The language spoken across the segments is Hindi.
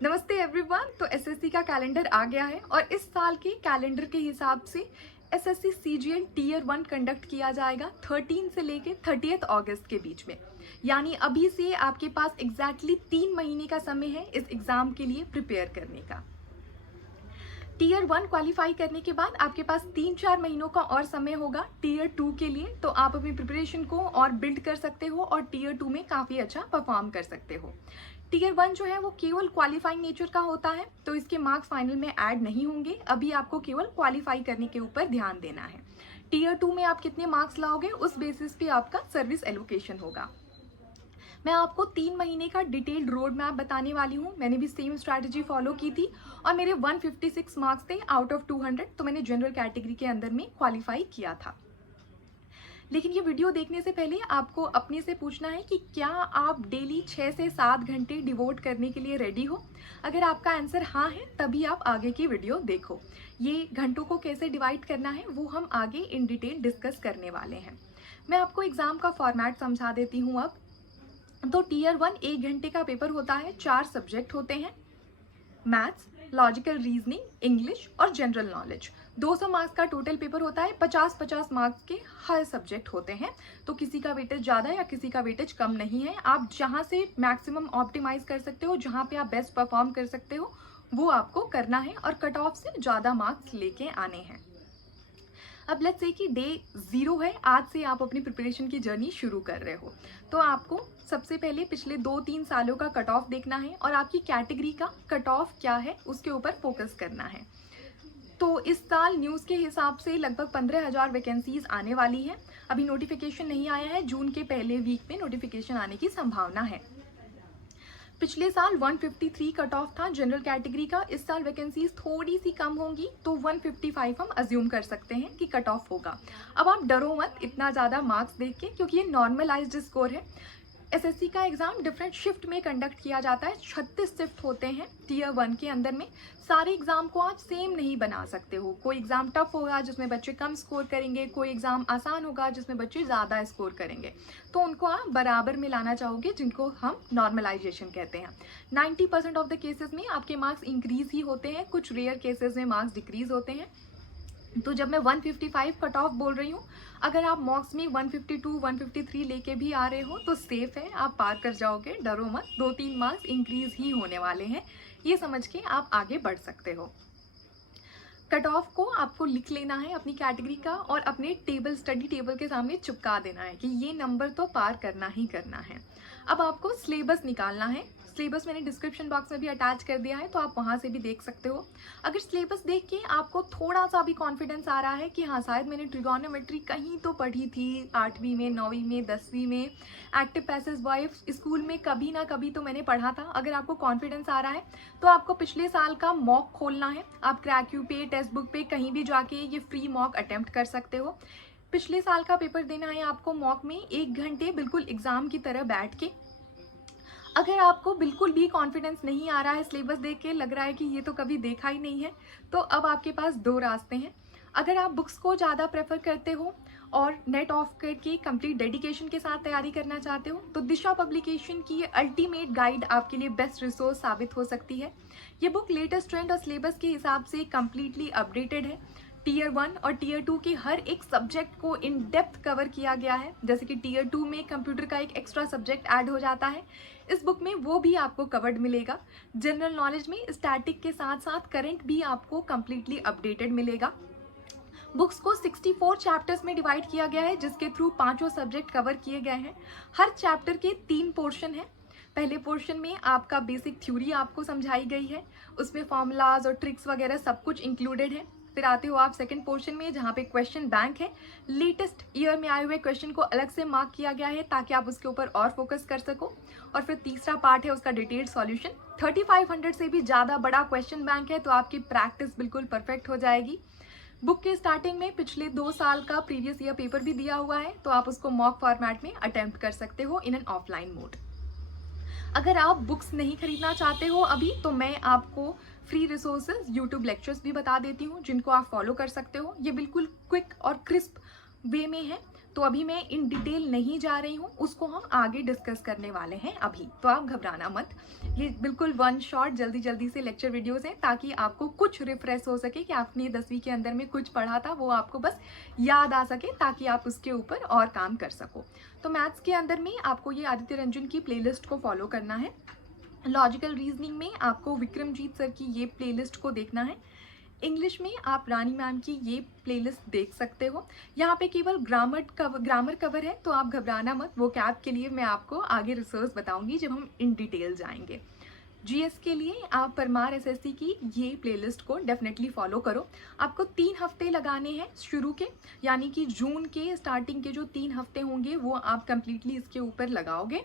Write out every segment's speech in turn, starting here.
नमस्ते एवरीवन। तो एसएससी का कैलेंडर आ गया है और इस साल के कैलेंडर के हिसाब से एसएससी सीजीएल टीयर 1 कंडक्ट किया जाएगा 13 से लेके 30 अगस्त के बीच में। यानी अभी से आपके पास एग्जैक्टली 3 महीने का समय है इस एग्ज़ाम के लिए प्रिपेयर करने का। टीयर 1 क्वालिफाई करने के बाद आपके पास 3-4 महीनों का और समय होगा टीयर 2 के लिए, तो आप अपनी प्रिपरेशन को और बिल्ड कर सकते हो और टीयर 2 में काफ़ी अच्छा परफॉर्म कर सकते हो। टीयर 1 जो है वो केवल क्वालिफाइंग नेचर का होता है, तो इसके मार्क्स फाइनल में ऐड नहीं होंगे। अभी आपको केवल क्वालिफाई करने के ऊपर ध्यान देना है। टीयर 2 में आप कितने मार्क्स लाओगे उस बेसिस पे आपका सर्विस एलोकेशन होगा। मैं आपको 3 महीने का डिटेल्ड रोड मैप बताने वाली हूँ। मैंने भी सेम स्ट्रैटेजी फॉलो की थी और मेरे 156 मार्क्स थे आउट ऑफ 200, तो मैंने जनरल कैटेगरी के अंदर में क्वालिफाई किया था। लेकिन ये वीडियो देखने से पहले आपको अपने से पूछना है कि क्या आप डेली 6 से 7 घंटे डिवोट करने के लिए रेडी हो। अगर आपका आंसर हाँ है तभी आप आगे की वीडियो देखो। ये घंटों को कैसे डिवाइड करना है वो हम आगे इन डिटेल डिस्कस करने वाले हैं। मैं आपको एग्ज़ाम का फॉर्मेट समझा देती हूँ अब। तो टीयर 1 1 घंटे का पेपर होता है। 4 सब्जेक्ट होते हैं, मैथ्स, लॉजिकल रीजनिंग, इंग्लिश और जनरल नॉलेज। 200 मार्क्स का टोटल पेपर होता है। 50-50 मार्क्स के हर सब्जेक्ट होते हैं, तो किसी का वेटेज ज़्यादा या किसी का वेटेज कम नहीं है। आप जहाँ से मैक्सिमम ऑप्टिमाइज कर सकते हो, जहाँ पे आप बेस्ट परफॉर्म कर सकते हो वो आपको करना है और कट ऑफ से ज़्यादा मार्क्स लेके आने हैं। अब लेट्स से कि डे 0 है, आज से आप अपनी प्रिपरेशन की जर्नी शुरू कर रहे हो। तो आपको सबसे पहले पिछले 2-3 सालों का कट ऑफ देखना है और आपकी कैटेगरी का कट ऑफ क्या है उसके ऊपर फोकस करना है। तो इस साल न्यूज़ के हिसाब से लगभग 15,000 वैकेंसीज आने वाली है। अभी नोटिफिकेशन नहीं आया है, जून के पहले वीक में नोटिफिकेशन आने की संभावना है। पिछले साल 153 कट ऑफ था जनरल कैटेगरी का। इस साल वैकेंसीज थोड़ी सी कम होंगी, तो 155 हम अज्यूम कर सकते हैं कि कट ऑफ होगा। अब आप डरो मत इतना ज़्यादा मार्क्स देख के, क्योंकि ये नॉर्मलाइज्ड स्कोर है। एसएससी का एग्जाम डिफरेंट शिफ्ट में कंडक्ट किया जाता है। 36 शिफ्ट होते हैं टीयर 1 के अंदर में। सारे एग्जाम को आप सेम नहीं बना सकते हो। कोई एग्जाम टफ होगा जिसमें बच्चे कम स्कोर करेंगे, कोई एग्जाम आसान होगा जिसमें बच्चे ज़्यादा स्कोर करेंगे। तो उनको आप बराबर में लाना चाहोगे, जिनको हम नॉर्मलाइजेशन कहते हैं। 90% ऑफ द केसेस में आपके मार्क्स इंक्रीज ही होते हैं, कुछ रेयर केसेस में मार्क्स डिक्रीज होते हैं। तो जब मैं 155 कट ऑफ बोल रही हूँ, अगर आप मॉक्स में 152, 153 लेके भी आ रहे हो तो सेफ है, आप पार कर जाओगे, डरो मत। 2-3 मार्क्स इंक्रीज ही होने वाले हैं, ये समझ के आप आगे बढ़ सकते हो। कट ऑफ को आपको लिख लेना है अपनी कैटेगरी का और अपने टेबल, स्टडी टेबल के सामने चिपका देना है कि ये नंबर तो पार करना ही करना है। अब आपको सिलेबस निकालना है। सिलेबस मैंने डिस्क्रिप्शन बॉक्स में भी अटैच कर दिया है, तो आप वहाँ से भी देख सकते हो। अगर सिलेबस देख के आपको थोड़ा सा भी कॉन्फिडेंस आ रहा है कि हाँ शायद मैंने ट्रिगोनोमेट्री कहीं तो पढ़ी थी, 8वीं में, 9वीं में, 10वीं में, एक्टिव पैसिव वॉइस स्कूल में कभी ना कभी तो मैंने पढ़ा था, अगर आपको कॉन्फिडेंस आ रहा है तो आपको पिछले साल का मॉक खोलना है। आप क्रैक्यू पे, टेक्स्ट बुक पे कहीं भी जाके ये फ्री मॉक अटेम्प्ट कर सकते हो। पिछले साल का पेपर देना है आपको मॉक में 1 घंटे बिल्कुल एग्जाम की तरह बैठ के। अगर आपको बिल्कुल भी कॉन्फिडेंस नहीं आ रहा है, सिलेबस देख के लग रहा है कि ये तो कभी देखा ही नहीं है, तो अब आपके पास 2 रास्ते हैं। अगर आप बुक्स को ज़्यादा प्रेफर करते हो और नेट ऑफ करके कंप्लीट डेडिकेशन के साथ तैयारी करना चाहते हो, तो दिशा पब्लिकेशन की ये अल्टीमेट गाइड आपके लिए बेस्ट रिसोर्स साबित हो सकती है। ये बुक लेटेस्ट ट्रेंड और सिलेबस के हिसाब से कम्प्लीटली अपडेटेड है। टीयर 1 और टीयर 2 के हर एक सब्जेक्ट को इन डेप्थ कवर किया गया है। जैसे कि टीयर 2 में कंप्यूटर का एक एक्स्ट्रा सब्जेक्ट ऐड हो जाता है, इस बुक में वो भी आपको कवर्ड मिलेगा। जनरल नॉलेज में स्टैटिक के साथ साथ करंट भी आपको कम्प्लीटली अपडेटेड मिलेगा। बुक्स को 64 चैप्टर्स में डिवाइड किया गया है, जिसके थ्रू 5 सब्जेक्ट कवर किए गए हैं। हर चैप्टर के 3 पोर्शन हैं। पहले पोर्शन में आपका बेसिक थ्योरी आपको समझाई गई है, उसमें फॉर्मूलाज और ट्रिक्स वगैरह सब कुछ इंक्लूडेड है। फिर आते हो आप सेकंड पोर्शन में, जहाँ पे क्वेश्चन बैंक है। लेटेस्ट ईयर में आए हुए क्वेश्चन को अलग से मार्क किया गया है ताकि आप उसके ऊपर और फोकस कर सको। और फिर तीसरा पार्ट है उसका डिटेल्ड सॉल्यूशन। 3500 से भी ज़्यादा बड़ा क्वेश्चन बैंक है, तो आपकी प्रैक्टिस बिल्कुल परफेक्ट हो जाएगी। बुक के स्टार्टिंग में पिछले 2 साल का प्रीवियस ईयर पेपर भी दिया हुआ है, तो आप उसको मॉक फॉर्मेट में अटेम्प्ट कर सकते हो इन एन ऑफलाइन मोड। अगर आप बुक्स नहीं खरीदना चाहते हो अभी, तो मैं आपको फ्री रिसोर्सेज, यूट्यूब लेक्चर्स भी बता देती हूँ जिनको आप फॉलो कर सकते हो। ये बिल्कुल क्विक और क्रिस्प वे में है, तो अभी मैं इन डिटेल नहीं जा रही हूँ, उसको हम आगे डिस्कस करने वाले हैं अभी, तो आप घबराना मत। ये बिल्कुल वन शॉट जल्दी जल्दी से लेक्चर वीडियोस हैं, ताकि आपको कुछ रिफ्रेश हो सके कि आपने 10वीं के अंदर में कुछ पढ़ा था वो आपको बस याद आ सके, ताकि आप उसके ऊपर और काम कर सको। तो मैथ्स के अंदर में आपको ये आदित्य रंजन की प्लेलिस्ट को फॉलो करना है। लॉजिकल रीजनिंग में आपको विक्रमजीत सर की ये प्लेलिस्ट को देखना है। इंग्लिश में आप रानी मैम की ये प्लेलिस्ट देख सकते हो। यहाँ पे केवल ग्रामर कवर है, तो आप घबराना मत। वो कैब के लिए मैं आपको आगे रिसर्च बताऊंगी जब हम इन डिटेल जाएंगे। जीएस के लिए आप परमार एसएससी की ये प्लेलिस्ट को डेफिनेटली फॉलो करो। आपको 3 हफ्ते लगाने हैं शुरू के, यानी कि जून के स्टार्टिंग के जो 3 हफ्ते होंगे वो आप कंप्लीटली इसके ऊपर लगाओगे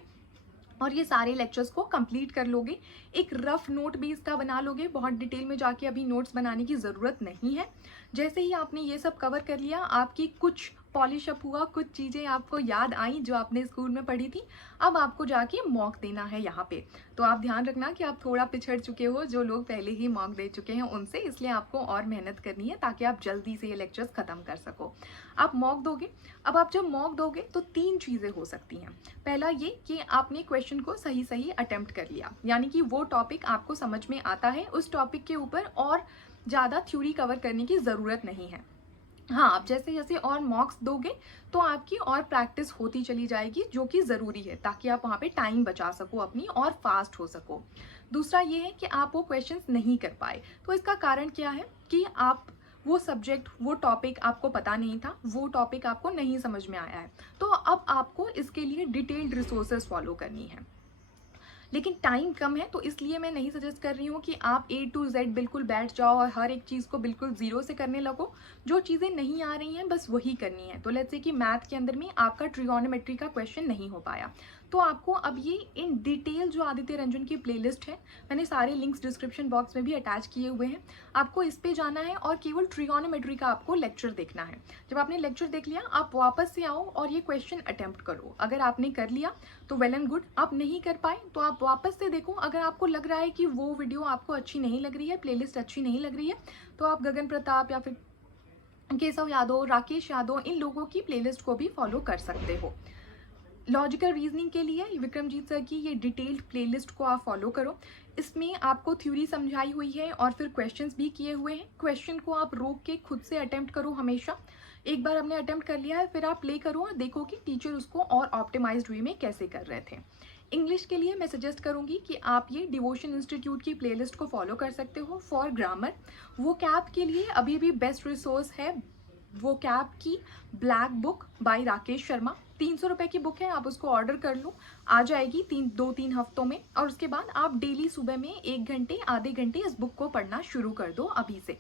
और ये सारे लेक्चर्स को कंप्लीट कर लोगे। एक रफ नोट भी इसका बना लोगे, बहुत डिटेल में जाके अभी नोट्स बनाने की ज़रूरत नहीं है। जैसे ही आपने ये सब कवर कर लिया, आपकी कुछ पॉलिश अप हुआ, कुछ चीज़ें आपको याद आई जो आपने स्कूल में पढ़ी थी, अब आपको जाके मॉक देना है यहाँ पे। तो आप ध्यान रखना कि आप थोड़ा पिछड़ चुके हो जो लोग पहले ही मॉक दे चुके हैं उनसे, इसलिए आपको और मेहनत करनी है ताकि आप जल्दी से ये लेक्चर्स ख़त्म कर सको। आप मॉक दोगे। अब आप जब मॉक दोगे तो 3 चीज़ें हो सकती हैं। पहला ये कि आपने क्वेश्चन को सही सही अटेम्प्ट कर लिया, यानी कि वो टॉपिक आपको समझ में आता है, उस टॉपिक के ऊपर और ज़्यादा थ्योरी कवर करने की ज़रूरत नहीं है। हाँ, आप जैसे जैसे और मॉक्स दोगे तो आपकी और प्रैक्टिस होती चली जाएगी, जो कि ज़रूरी है ताकि आप वहाँ पे टाइम बचा सको अपनी और फास्ट हो सको। दूसरा ये है कि आप वो क्वेश्चंस नहीं कर पाए, तो इसका कारण क्या है कि आप वो सब्जेक्ट, वो टॉपिक आपको पता नहीं था, वो टॉपिक आपको नहीं समझ में आया है, तो अब आपको इसके लिए डिटेल्ड रिसोर्सेज फॉलो करनी है। लेकिन टाइम कम है, तो इसलिए मैं नहीं सजेस्ट कर रही हूँ कि आप A to Z बिल्कुल बैठ जाओ और हर एक चीज़ को बिल्कुल ज़ीरो से करने लगो। जो चीज़ें नहीं आ रही हैं बस वही करनी है। तो लेट्स से कि मैथ के अंदर में आपका ट्रिगोनोमेट्री का क्वेश्चन नहीं हो पाया, तो आपको अब ये इन डिटेल जो आदित्य रंजन की प्लेलिस्ट है, मैंने सारे लिंक्स डिस्क्रिप्शन बॉक्स में भी अटैच किए हुए हैं, आपको इस पे जाना है और केवल ट्रिगोनोमेट्री का आपको लेक्चर देखना है। जब आपने लेक्चर देख लिया, आप वापस से आओ और ये क्वेश्चन अटेम्प्ट करो। अगर आपने कर लिया तो वेल एंड गुड, आप नहीं कर पाए तो आप वापस से देखो। अगर आपको लग रहा है कि वो वीडियो आपको अच्छी नहीं लग रही है, प्लेलिस्ट अच्छी नहीं लग रही है, तो आप गगन प्रताप या फिर केशव यादव, राकेश यादव, इन लोगों की प्लेलिस्ट को भी फॉलो कर सकते हो। लॉजिकल रीजनिंग के लिए विक्रमजीत सर की ये डिटेल्ड प्लेलिस्ट को आप फॉलो करो। इसमें आपको थ्योरी समझाई हुई है और फिर क्वेश्चंस भी किए हुए हैं। क्वेश्चन को आप रोक के खुद से अटेम्प्ट करो हमेशा। एक बार आपने अटेम्प्ट कर लिया है, फिर आप प्ले करो और देखो कि टीचर उसको और ऑप्टिमाइज्ड वे में कैसे कर रहे थे। इंग्लिश के लिए मैं सजेस्ट करूंगी कि आप ये डिवोशन इंस्टीट्यूट की प्लेलिस्ट को फॉलो कर सकते हो फॉर ग्रामर। वो कैब के लिए अभी भी बेस्ट रिसोर्स है वो कैब की black book by Rakesh Sharma. 300 रुपये की बुक है, आप उसको ऑर्डर कर लो, आ जाएगी 2-3 हफ्तों में। और उसके बाद आप डेली सुबह में 1 घंटे आधे घंटे इस बुक को पढ़ना शुरू कर दो अभी से।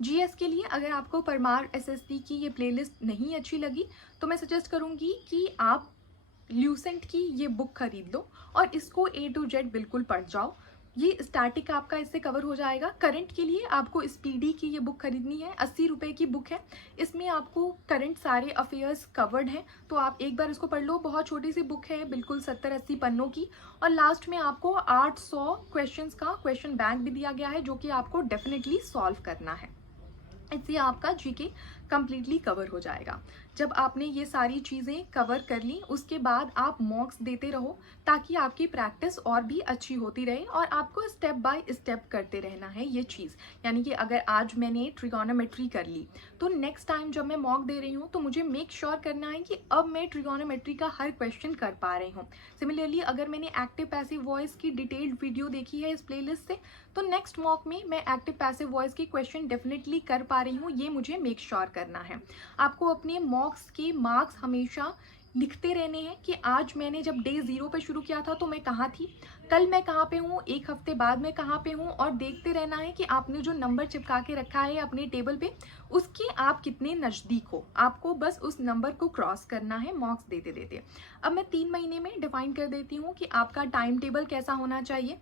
जीएस के लिए अगर आपको परमार एसएससी की ये प्लेलिस्ट नहीं अच्छी लगी, तो मैं सजेस्ट करूँगी कि आप ल्यूसेंट की ये बुक खरीद लो और इसको A to Z बिल्कुल पढ़ जाओ। ये स्टैटिक आपका इससे कवर हो जाएगा। करंट के लिए आपको स्पीडी की ये बुक खरीदनी है, 80 रुपये की बुक है। इसमें आपको करंट सारे अफेयर्स कवर्ड हैं, तो आप एक बार इसको पढ़ लो। बहुत छोटी सी बुक है, बिल्कुल 70-80 पन्नों की, और लास्ट में आपको 800 क्वेश्चंस का क्वेश्चन बैंक भी दिया गया है, जो कि आपको डेफिनेटली सॉल्व करना है। इससे आपका जीके कंप्लीटली कवर हो जाएगा। जब आपने ये सारी चीज़ें कवर कर ली, उसके बाद आप मॉक्स देते रहो ताकि आपकी प्रैक्टिस और भी अच्छी होती रहे, और आपको स्टेप बाय स्टेप करते रहना है ये चीज़। यानी कि अगर आज मैंने ट्रिगोनोमेट्री कर ली, तो नेक्स्ट टाइम जब मैं मॉक दे रही हूँ तो मुझे मेक श्योर करना है कि अब मैं ट्रिगोनोमेट्री का हर क्वेश्चन कर पा रही हूँ। सिमिलरली अगर मैंने एक्टिव पैसिव वॉइस की डिटेल्ड वीडियो देखी है इस प्लेलिस्ट से, तो नेक्स्ट मॉक में मैं एक्टिव पैसिव वॉइस की क्वेश्चन डेफिनेटली कर पा रही हूँ, ये मुझे मेक श्योर करना है। आपको अपने मॉक्स के मार्क्स हमेशा लिखते रहने हैं कि आज मैंने जब डे 0 पे शुरू किया था तो मैं कहाँ थी, कल मैं कहाँ पे हूँ, 1 हफ्ते बाद मैं कहाँ पे हूँ, और देखते रहना है कि आपने जो नंबर चिपका के रखा है अपने टेबल पे, उसके आप कितने नज़दीक हो। आपको बस उस नंबर को क्रॉस करना है मॉक्स देते देते। अब मैं 3 महीने में डिफाइन कर देती हूँ कि आपका टाइम टेबल कैसा होना चाहिए।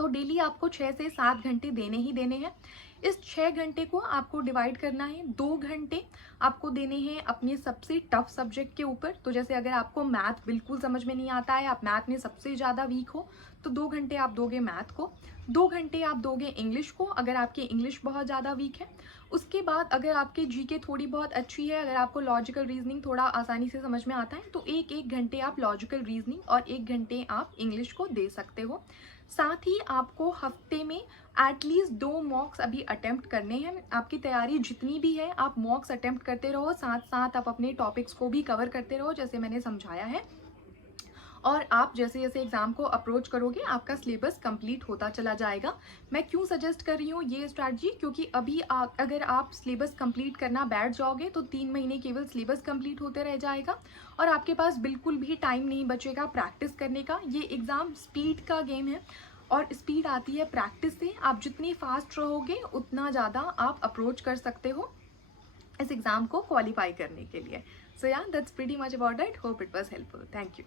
तो डेली आपको 6 से 7 घंटे देने ही देने हैं। इस 6 घंटे को आपको डिवाइड करना है। 2 घंटे आपको देने हैं अपने सबसे टफ सब्जेक्ट के ऊपर। तो जैसे अगर आपको मैथ बिल्कुल समझ में नहीं आता है, आप मैथ में सबसे ज़्यादा वीक हो, तो 2 घंटे आप दोगे मैथ को। 2 घंटे आप दोगे इंग्लिश को, अगर आपकी इंग्लिश बहुत ज़्यादा वीक है। उसके बाद अगर आपके जीके थोड़ी बहुत अच्छी है, अगर आपको लॉजिकल रीजनिंग थोड़ा आसानी से समझ में आता है, तो 1-1 घंटे आप लॉजिकल रीजनिंग और 1 घंटे आप इंग्लिश को दे सकते हो। साथ ही आपको हफ्ते में एटलीस्ट 2 मॉक्स अभी अटेम्प्ट करने हैं। आपकी तैयारी जितनी भी है आप मॉक्स अटेम्प्ट करते रहो, साथ साथ आप अपने टॉपिक्स को भी कवर करते रहो जैसे मैंने समझाया है। और आप जैसे जैसे एग्ज़ाम को अप्रोच करोगे आपका सिलेबस कंप्लीट होता चला जाएगा। मैं क्यों सजेस्ट कर रही हूँ ये स्ट्रैटेजी, क्योंकि अभी अगर आप सिलेबस कंप्लीट करना बैठ जाओगे तो 3 महीने केवल सिलेबस कंप्लीट होते रह जाएगा और आपके पास बिल्कुल भी टाइम नहीं बचेगा प्रैक्टिस करने का। ये एग्ज़ाम स्पीड का गेम है और स्पीड आती है प्रैक्टिस से। आप जितनी फास्ट रहोगे उतना ज़्यादा आप अप्रोच कर सकते हो इस एग्ज़ाम को क्वालिफाई करने के लिए। सो या that's pretty much about it. Hope it was helpful. Thank you.